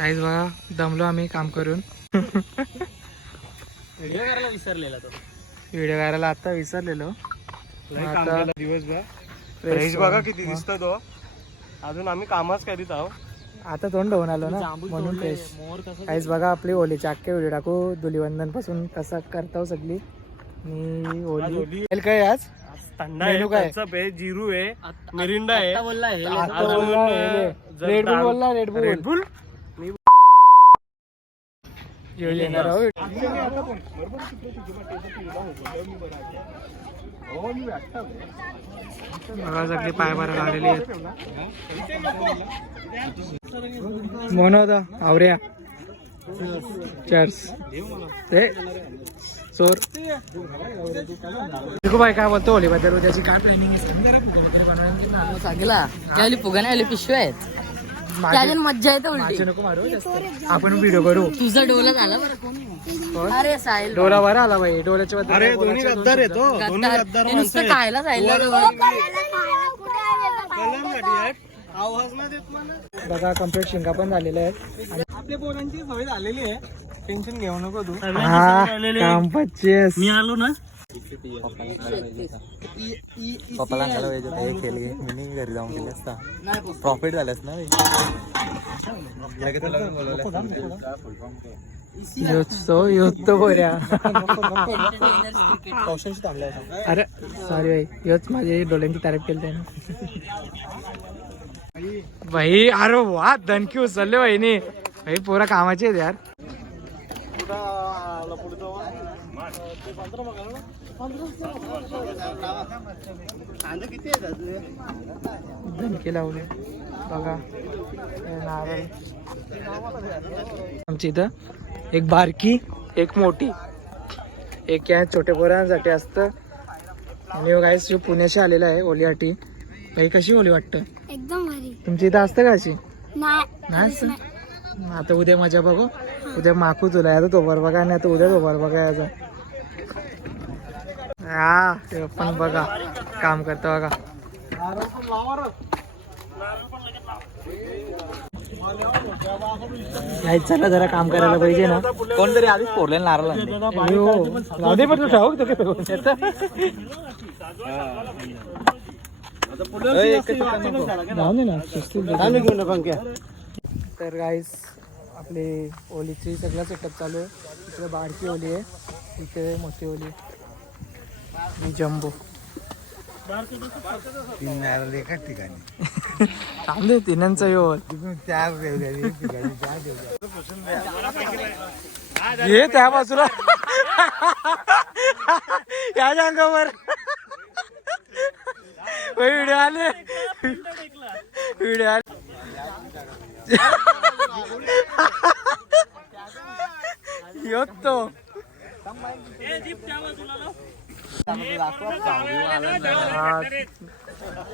Eyes बघा दमलो आम्ही काम करून. व्हिडिओ करायला विसरलेला तो. व्हिडिओ करायला आता विसरलेलो. आता केलं दिवसभर. बघा होऊन. किती दिसतो तो. अजून आम्ही कामच करीत आहो आता तोंड धुवून आलो ना म्हणून फ्रेश बघा आपली होलीची अख्खे व्हिडिओ टाकू. धुलीवंदनपासून कसा करताव सगळी. आणि आज होली काय आज? थंडा मेनू काय? आहे जिरू आहे. मिरिंडा आहे. आत्ता बोलला हे आता अजून, बोलला जर रेड बुल येणार आहोत. बघा सगळी पाय बरं लागलेली आहेत. मोन होता आवऱ्या. चर्स ते चोर देखो काय बोलतो? होली बद्दल काय प्लॅनिंग आहे? सांगितला. फुगा नाही पिशव्या आहेत. त्याच्यात मज्जा येते उलटी. माझे नको मारू जास्त. आपण व्हिडिओ करू. तुझा डोला झाला बरं. कोण? अरे साहिल डोला बरा आला बाई डोल्याच्या बद्दल अरे काय दोन्ही बोलायचं? गद्दार येतो दोन्ही गद्दार. नुसतं. खायला. आवाज देत मला बघा कंप्लीट शिंगा पण झालेल्या आहेत. आणि आपल्या पोरांची सवय झालेली आहे. टेन्शन घेऊ नको तू. हा मी आलो ना. पप्पाला सांगायला पाहिजे होतं, हे खेळ घे. मी नाही घरी जाऊन गेले असता. प्रॉफिट झालंस ना रे. योच तो योच तो बोऱ्या अरे सॉरी भाई योच माझे डोळ्यांची तारीफ केली त्याने भाई अरे वा धनकी उचलले भाईने भाई पोरा कामाचे आहेत यार. लावले. बघा हे आमच्या इथं एक बारकी एक मोठी. एक या छोट्या पोरांसाठी असतं. आणि गाईस पुण्याशी आलेला आहे ओलीसाठी काही कशी ओली वाटतं? एकदम भारी. तुमच्या इथं असतं का अशी? नाही. आता उद्या मजा बघू. उद्या माकू तुला आता तोबर बघा. आणि आता उद्या तोबर बघा याचा. हा ते पण बघा काम करतो बघा. चला जरा काम करायला पाहिजे ना. कोणतरी आधीच फोडले नारळ पण ठाऊक तर गाईस आपली ओलीची सगळा सेटअप चालू आहे. इकडे बारकी ओली आहे इथे मोठी ओली आहे. जम्बो. तीन नारळ एकाच ठिकाणी. थांब दे तिन्यांचा यो चार ठिकाणी ये त्या बाजूला. या अंगावर व्हिडिओ आले. व्हिडिओ आले. तो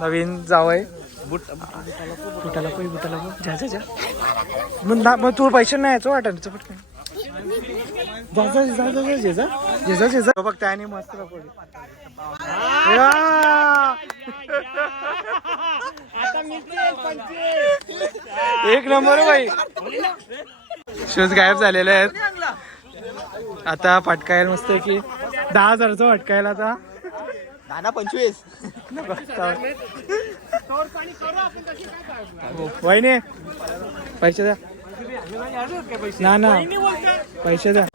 नवीन जावय बुटाला पोई बुटाला पोई जा जा जा. मग ना मग तू पैसे नाही यायचो वाटत पटकन जा जा जा जा जा जेजा जेजा जेजा बघ त्याने मस्त पडली एक नंबर बाई. शूज गायब झालेले आहेत. आता फटकायला मस्त की दहा हजारचं फटकायला आता. नाना पंचवीस. वहिनी पैसे द्या. ना ना पैसे द्या.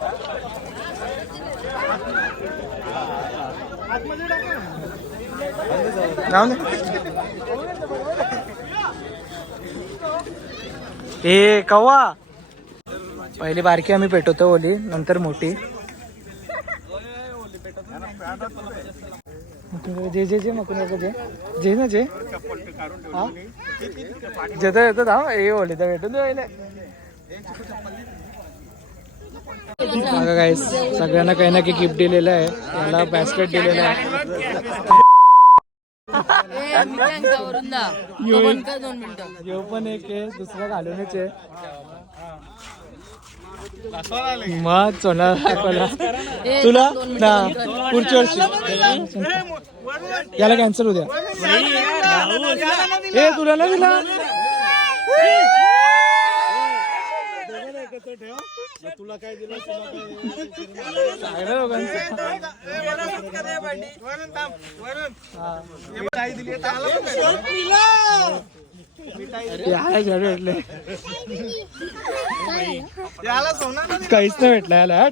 ए कव्वा पहिली बारकी आम्ही पेटवतो ओली नंतर मोठी. जे जे जे मग जे जे ना जे. हा? जेता येतो हा ए ओली तर भेटून दे बघा गाईस सगळ्यांना काही ना काही गिफ्ट दिलेलं आहे. याला बॅस्केट दिलेलं आहे. येऊ पण एक आहे दुसरा घालूनच आहे. मग चोना दाखवला तुला? ना. पुढच्या वर्षी. याला कॅन्सल उद्या ए तुला ना दिला? दोघांचं. याला घर भेटले याला सोना काहीच नाही भेटलं याला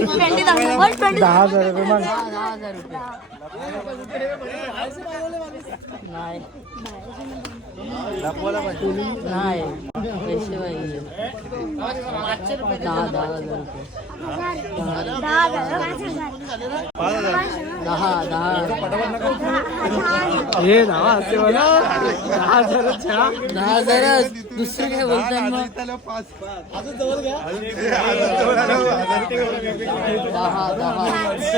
दहा हजार रुपये मग. दहा हजार रुपये. नाही नाही. पैसे पाहिजे दहा दहा हजार रुपये. दहा दहा हे दहा दहा दहा दुसरं काय बोलताय मग? दहा दहा.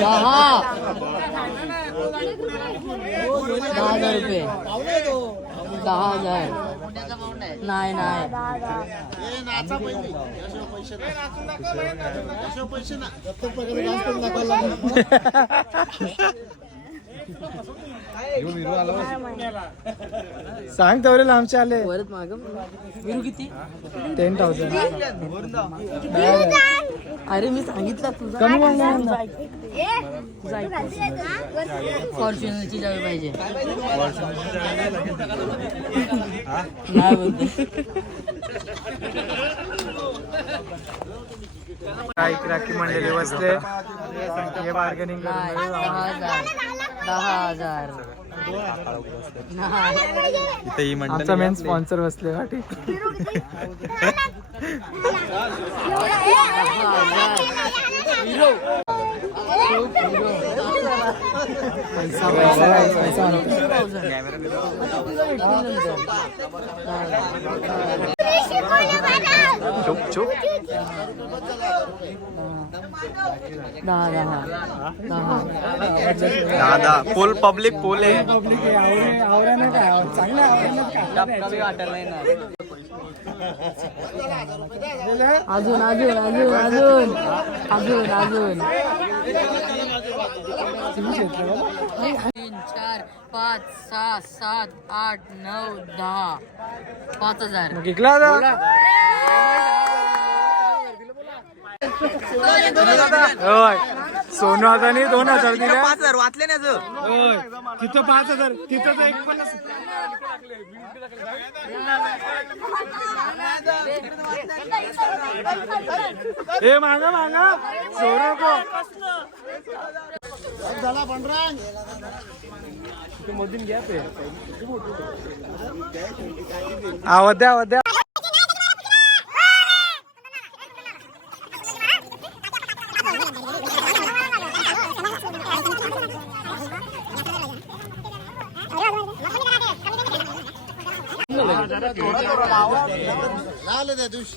दहा. दहा हजार रुपये. दहा हजार नाही नाही. सांग तेवढे लांबचे आले. परत माग. विरू किती? टेन थाउजंड अरे मी सांगितलं तुझा. फॉर्च्युनरची जावी पाहिजे. नाही बोलते काही राखी मंडळी बसले. हे बार्गेनिंग नाही दहा हजार. दहा हजार. नाही इथे ही आमचा मेन स्पॉन्सर बसले वाटी आणतो. चुप चुप दहा दहा दहा दादा पोल पब्लिक पोल आहे. पब्लिक अजून अजून अजून अजून अजून अजून. तीन चार पाच सहा सात आठ नऊ दहा. पाच हजार? होय. सोनू आता नाही दोन हजार दिले. पाच हजार वाचले ना जो होय. तिथं पाच हजार तिथं तर एक पण नसेल. ए मागा मागा. सोनू नको मधून घ्या ते आवाज द्या आवाज द्या.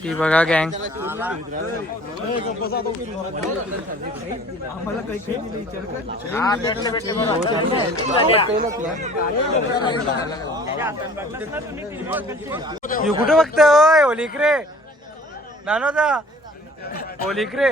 ती बघा गँग. यू कुठे बघतोय? ओलिक रे. नानोदा होलिक रे.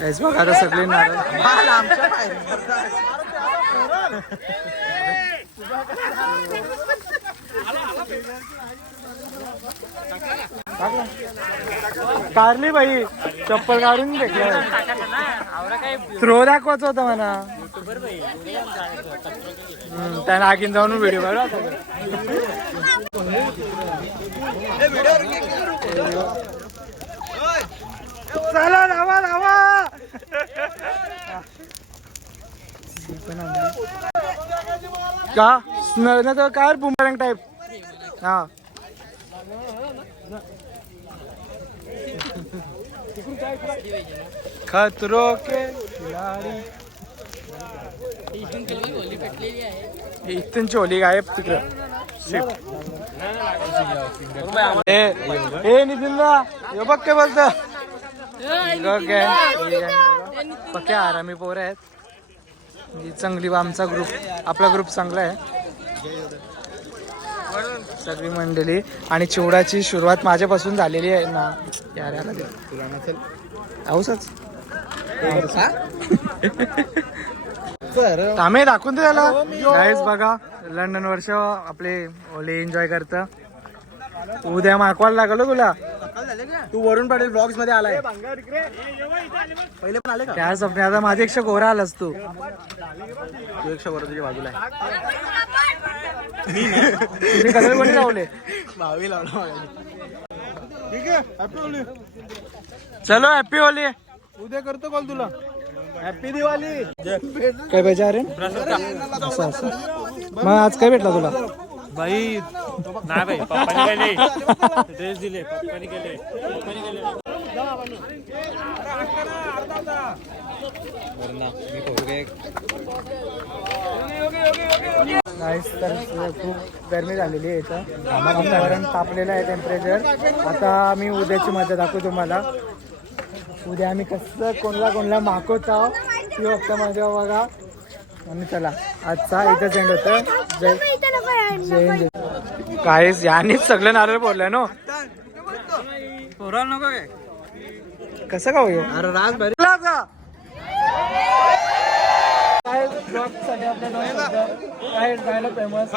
हेच बघा आता सगळे नारळ. कारली बाई चप्पल काढून भेटलं थ्रो दाखवायचं होतं म्हणा. त्या नागिन जाऊन व्हिडिओ काढू आता. चला धावा धावा का? न तर काय बुमरंग टाईप हा. खतरो के खिलाडी. इथून केली इथूनची होली गायब तिकडं. ए नितीन दा हे बघ काय बोलत. पक्के आरामी पोरं आहेत. चांगली आमचा ग्रुप आपला ग्रुप चांगला आहे. सगळी मंडळी. आणि चिवडाची सुरुवात माझ्यापासून झालेली आहे ना यार याला नसेल पाऊसच. थांबे दाखवून दे त्याला. बघा लंडन वर्ष आपले ओले एन्जॉय करतं. उद्या माकवायला लागलो तुला. तू वरून पडेल ब्लॉग्समध्ये आलाय. पहिले पण आले का? त्या स्वप्ने आता माझ्यापेक्षा गोरा आलास तू. तू एकशे वर तुझ्या बाजूला आहे. तुझे कलर कोणी लावले? भावी लावला ठीक आहे हॅपी होली. चलो हॅपी होली. उद्या करतो कॉल तुला. हॅपी दिवाळी. काय पाहिजे अरे? मग आज काय भेटला तुला? भाई नाही भाई पप्पाने गेले ड्रेस दिले पप्पाने गेले पप्पाने गेले तर खूप गरमी झालेली आहे इथं. वातावरण तापलेलं आहे टेम्परेचर आता आम्ही उद्याची मजा दाखवू तुम्हाला. उद्या आम्ही कसं कोणला कोणला मागवत आहोत ती फक्त मजा बघा. आणि चला आजचा इथं एंड होतं. जय काहीच यानेच सगळं नारळ बोललंय नो. नको काय? कसं का होईल अरे राज भारी. काय ब्लॉगसाठी आपल्या काय डायलॉग फेमस